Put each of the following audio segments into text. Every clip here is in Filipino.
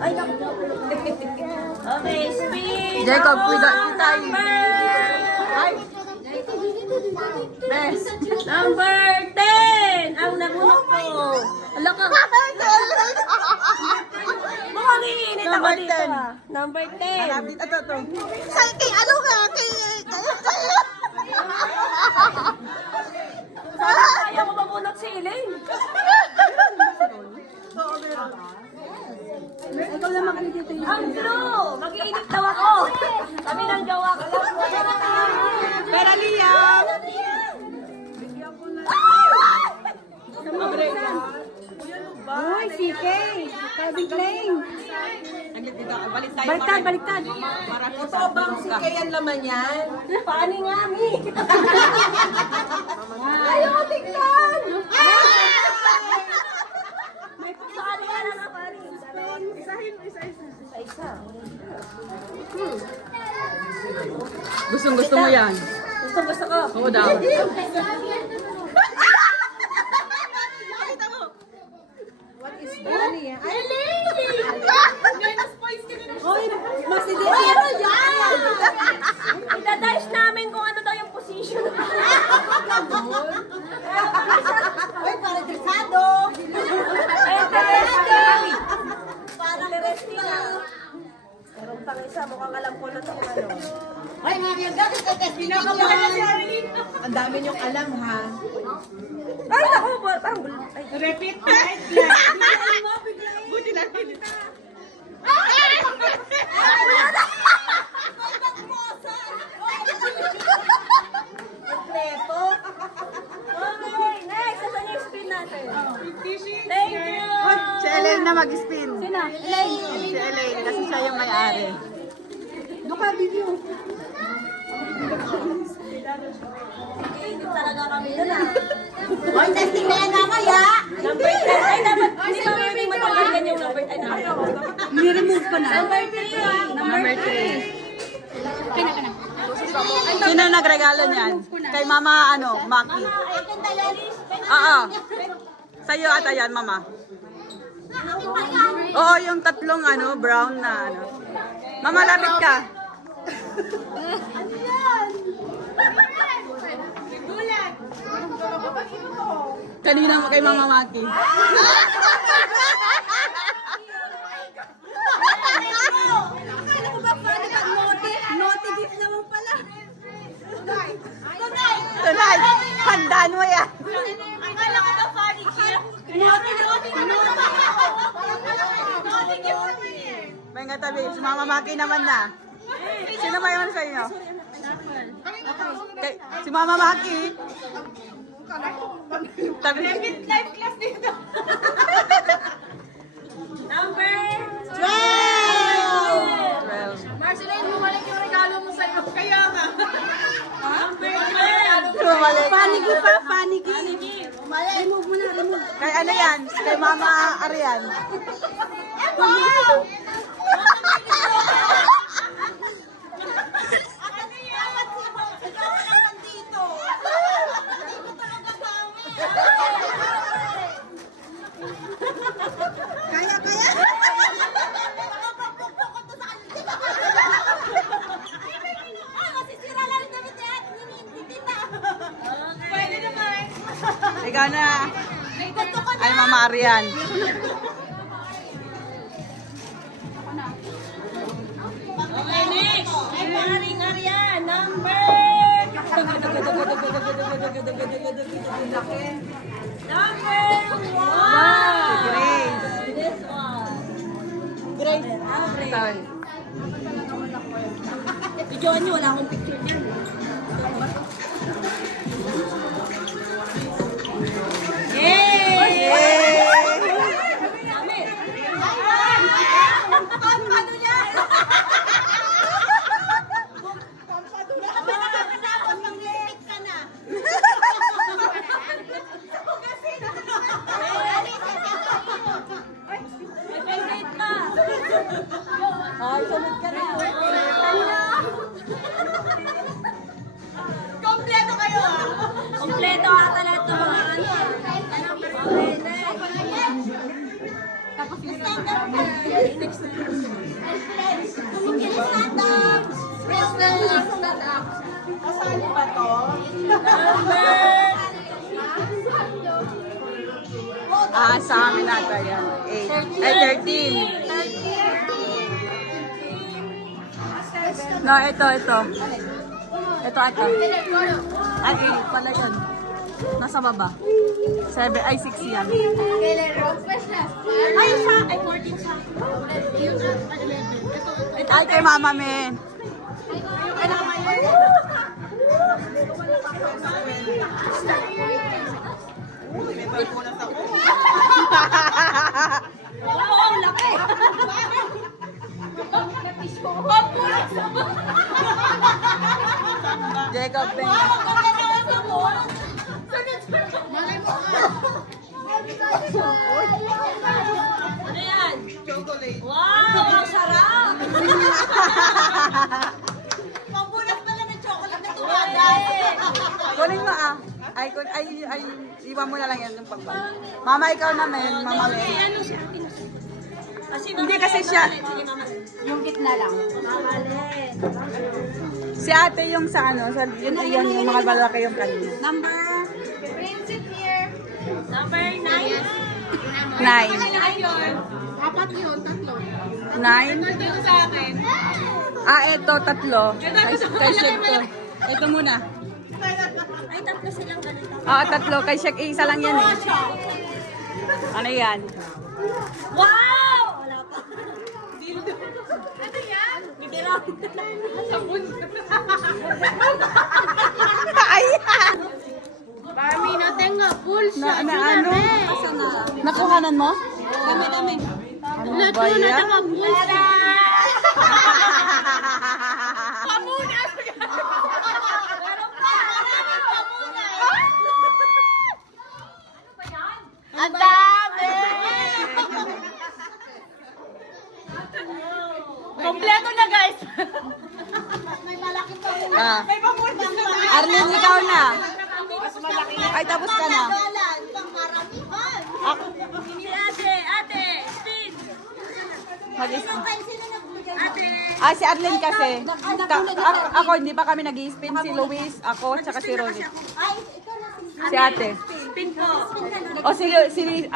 Ay, naku. Okay, spin. Jacob, ako without ang tayo. Ay! Best. Number 10. Ang nabunok ko. Ala ka. Mukhang iinit ako Number dito 10. ah. Number 10. Hanapit ito to. Kay ano ka? Kay... Sabi ko, ayaw ko mabunok si Elaine. Ikaw lang makinig dito. Ang true! Mag-iinit daw ako. Kami ng gawa ko. Pera Liam! Uy, CK! Calvin Klein! Balik tayo. Baliktad, baliktad! Para totoo bang si Kayan laman yan? Paano nga, Mi? Ayaw ko tignan! May paano nga lang ako, Ari? Isa-isa. Gustong-gusto mo yan? Gusto ko. Oo daw. Uy, masidis Meron yan! Idadash namin kung ano daw yung position. Uy, para trisado! Interesting! Interesting ah. Meron pang isa, mukhang alam ko na ito kung ano. Ay, mami, ang gagawin sa test. Pinakabahan na si Arlene. Ang dami niyong alam, ha? Ay, naku, parang... Ay, Repeat. Buti na kompleto. Okay, next. Asa yung spin natin? Thank you! Si Elaine na mag-spin. Sino? Si Elaine, kasi siya yung may-ari. Doon ka, video. Init talaga kami doon ah. Uy, testing na yan mamaya. Number 10. Ay, dapat, hindi ba may matanggalgan yung number 10? Ni-remove ko na. Number 3. Number 3. Sino nagregalo niyan? Kay Mama, Maki. Oo. Sa'yo ata yan, Mama. Oo, yung tatlong, brown na, Mama, lapit ka. Kanina mo kay Mama Maki. Naughty gift naman pala. Tonight, handaan mo yan. Akala ko ba funny gift? May nga tabi, si Mama Maki naman na. Sino may ano sa inyo? Si Mama Maki. Tabi. Life class dito. Number 12. Marceline, bumalik yung regalo mo sa'yo. Kaya nga. Number 12. Bumalik. Panigi pa, panigi. Remove mo na, remove. Kay ano yan? Kay Mama Arian. Kaya, kaya. Pwede naman. Ikaw na. Ay, Mama Arian. Okay, next. Ay, Maring Arian. Number... Number 1. Grace. This one. Grace. Grace. Sorry. Videoan niyo, wala akong picture niyan. Yay! Dami. Pampado niya! Pampado na. Tapos mag-limit ka na. Mag-limit ka. Ay, sunod ka na. Kompleto kayo ah. Kompleto ata lahat ng mga ano. Okay, next. Stand up ka. Stand up. Stand up. Kasali ba to? Sa amin nata yan. 8. Ay, 13. No, ito. Ito. Ay, 8 pala yun. Nasa baba. 7, ay 6 yan. Ay, siya. Ay, 14 siya. Ay, kay Mama Men. Wow, ang laki. Jacob Ben. Ano yan? Chocolate. Wow, ang sarap. Pambunas pala ng chocolate na tumagas. Kunin mo ay, iwan mo na lang yan yung pagbalik. Mama, ikaw na men. Mama Men. Ano siya? Hindi kasi siya. Yung gitna lang. Mamalit. Si ate yung sa ano, yun yung mga balaki yung kanina. Number? Number 9. 9. Apat yun, tatlo. 9? Dito sa akin. Ito, 3. Kay Shek to. Ito muna. Ay, tatlo silang ganito. 3. Kay Shek, isa lang yan eh. Ano yan? Wow! Wala pa. Dildo. Ano yan? Bibirang. Sabon. Ayan! Mami, no tengo full shot. Ano? Nakuhanan mo? Dami. Ano ba yan? full shot. Pamunas! Meron pa! Maraming pamunas! Ano ba yan? Ang dami! Kompleto na, guys! May malaki pa. May pamunas na. Arlene, ikaw na. Ay, tapos ka na. Pangmaramihan. Si ate, spin. Sino nagbigay? Ate. Si Arlene kasi. Ako, hindi pa kami nag-i-spin. Si Luis, ako, tsaka si Ronnie. Ay, ikaw na Si ate. spin ko. O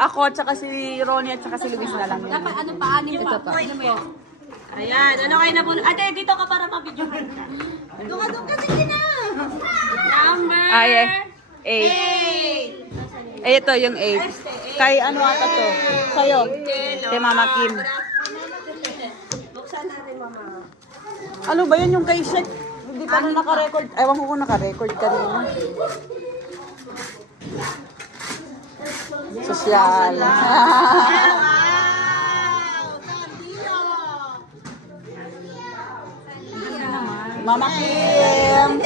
ako, tsaka si Ronnie, at tsaka si Luis na lang. Dapat ano pa, anim pa. Ito pa. Ano mo yan? Ayan, ano kayo na po? Ate, dito ka para mabidyohan ka. Doon ka, sige na. Number Ay, 8. 8. Ito yung 8. Kay ano ata to? Sa'yo. Kay Mama Kim. Buksan natin, mama. Ano ba yun yung kay Shek? Hindi pa na naka-record. Ewan ko kung naka-record kanina. Sosyal. Mama Kim.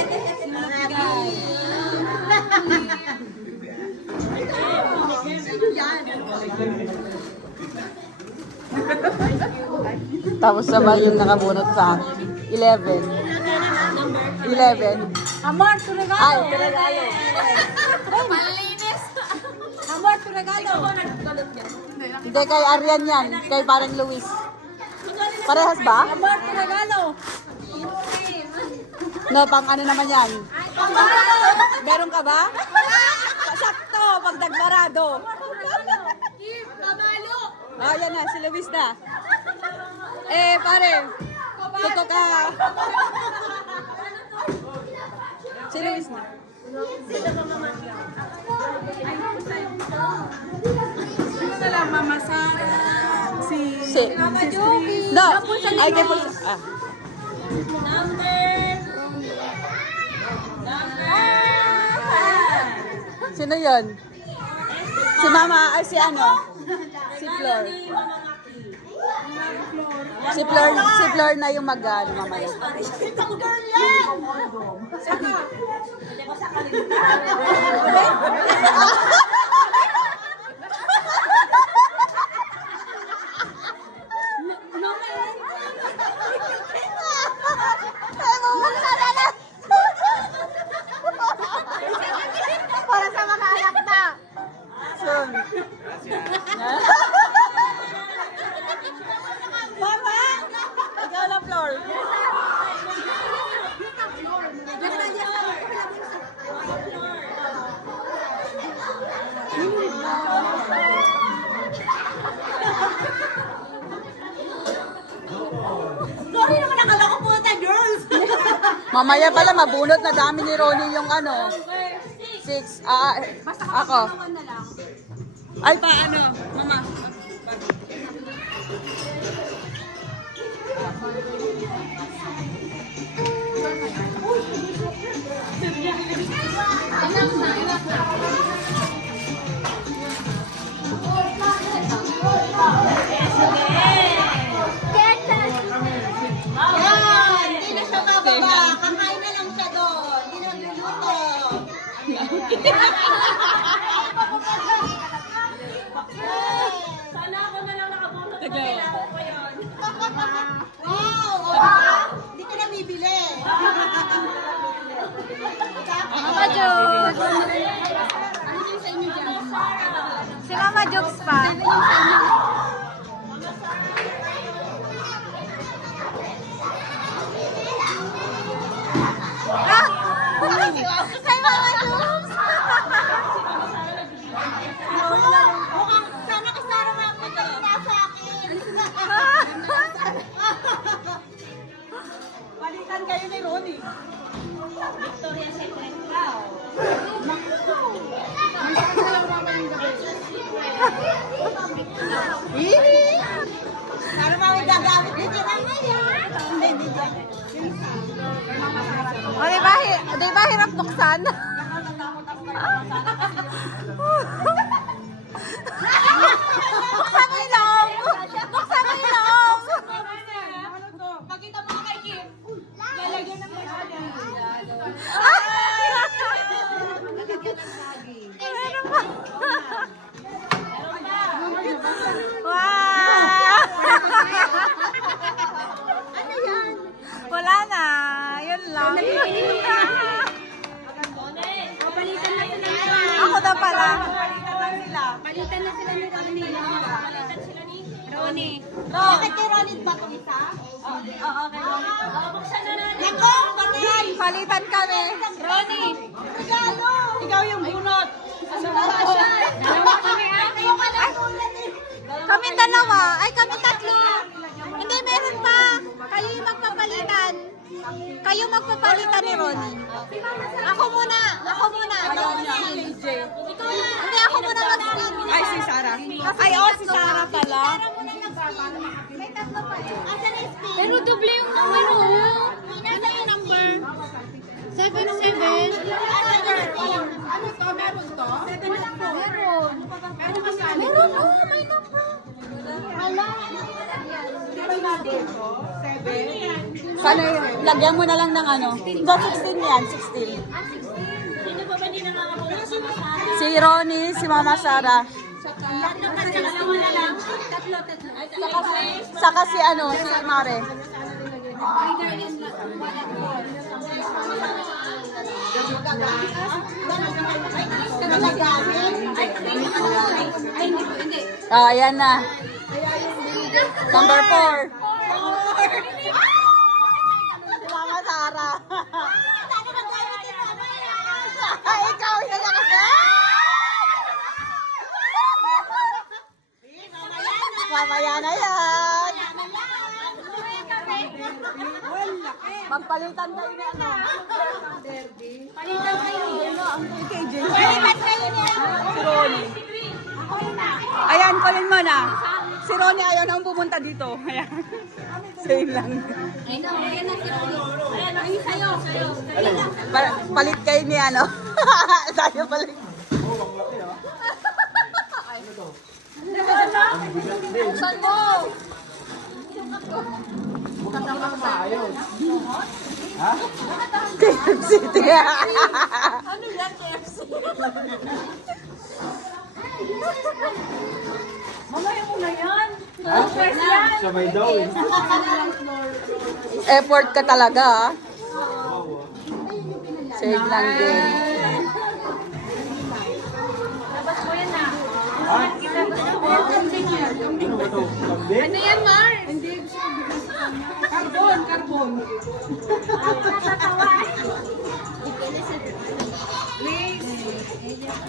Tapos sabay yung nakabunot sa akin. 11. 11. Amor, tu regalo. Ay, ito regalo. Malinis. Amor, tu regalo. Hindi, kay Arian yan. Kay parang Luis. Parehas ba? Amor, tu regalo. No, pang ano naman yan? Meron ka ba? Sakto, pag nagbarado. Babalo. Yan na, si Luis na. Pare. Totoo ka. Si Luis na. Mama Sara. Si. No. Ay, kay Paul. Sino yun? Si Mama, ay si ano? Si Flor. Si Flor na yung mag-ano, mamaya. Girl yan. Saka. Hindi ko sa kalimutan. Para sa mga anak na. Soon. Mamaya pala mabunot na dami ni Ronnie yung ano. 6. Ako. Ay, paano? Mama. Hindi na siya bababa. Kakain na lang siya doon. Hindi na luluto. Sana ako na lang nakabunot na kailangan ko yun. Wow! O ba? Hindi ka na bibili. Mama Jokes! Si Mama Jokes pa. Kay Mama Jokes! Mukhang sana kasara nga ako kanina sa akin. Balikan kayo ni Ronnie. Victoria's Secret ka. Para mga gagamit din siya mamaya. Hindi dyan. O, di ba hirap buksan? Buksan mo yung loob! Buksan mo yung loob! Pakita mo kay Kim. Lalagyan ng Wow! Wala na. Yun lang. Palitan na sila. Ako na pala. Palitan na sila ni Ronnie. Palitan sila ni Ronnie. Bakit kay Ronit ba itong isa? Oo, kay Ronnie. Buksan na natin. Nako, patay! Palitan kami. Ronnie. Regalo! Ikaw yung bunot. Dalawa kami ah. Kayo ka na tulad eh. Kami dalawa. Ay, kami tatlo. Hindi, meron pa. Kayo yung magpapalitan. Kayo magpapalitan ni Ronnie. Ako muna. Ako muna. Hindi, ako muna mag-spin. Ay, si Sarah. Ay, si Sarah pala. May tatlo pa eh. Asan na yung spin? Pero doble yung number, oh. Ano yung number? 7-7. Ano to? Meron to? 7 na po. Meron. Meron kasali. Meron, oh. May number. Wala. Sana lagyan mo na lang ng ano. 16 yan, 16. Sino pa ba hindi nakakabunot sa masara? Si Ronnie, si Mama Sarah. Dalawa na lang. Saka si ano, si Mare. Ayan na. Number 4. Si Mama Sarah. Ay, ikaw yung mamaya na yan. Magpalitan kayo na ano. Palitan kayo. KJ. Si Ronnie. Ayan, kunin mo na. Si Ronnie ayaw na pumunta dito. Ayan. Same lang. Ayan na si Ronnie. Ayan, ay sayo. Palit kayo ni ano. Tayo palit. Buksan mo. KFC. Ano yan, KFC? Mamaya mo na yan. First yan. Sabay daw eh. Effort ka talaga, ah. Save lang din. Labas mo yan na. Ano ba ito? Kambing? Ano yan, Mars? Carbon.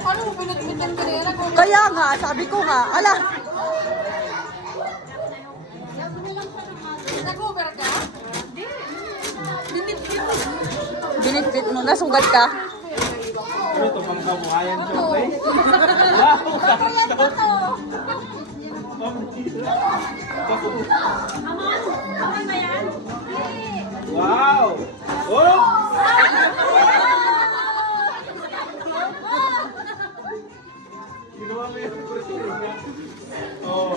Ano mo pinag-bitan karera ko? Kaya nga, sabi ko nga, ala, Nag-Uber ka? Hindi. Nung nasugat ka? Ano ito, pang kabuhayan siya, eh? Wow! Wow! Oh! Ginawa mo yung kursiga. Oh.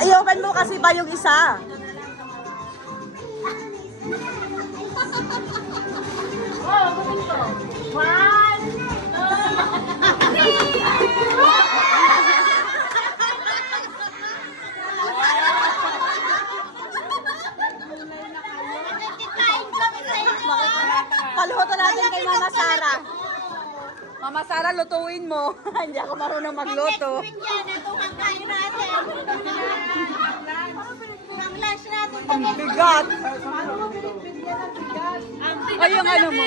Ayokan mo kasi ba yung isa? Paluto natin kay Mama Sara. Mama Sara, lutuin mo. Hindi ako marunong magluto. Ang bigat. Ay, yung ano mo.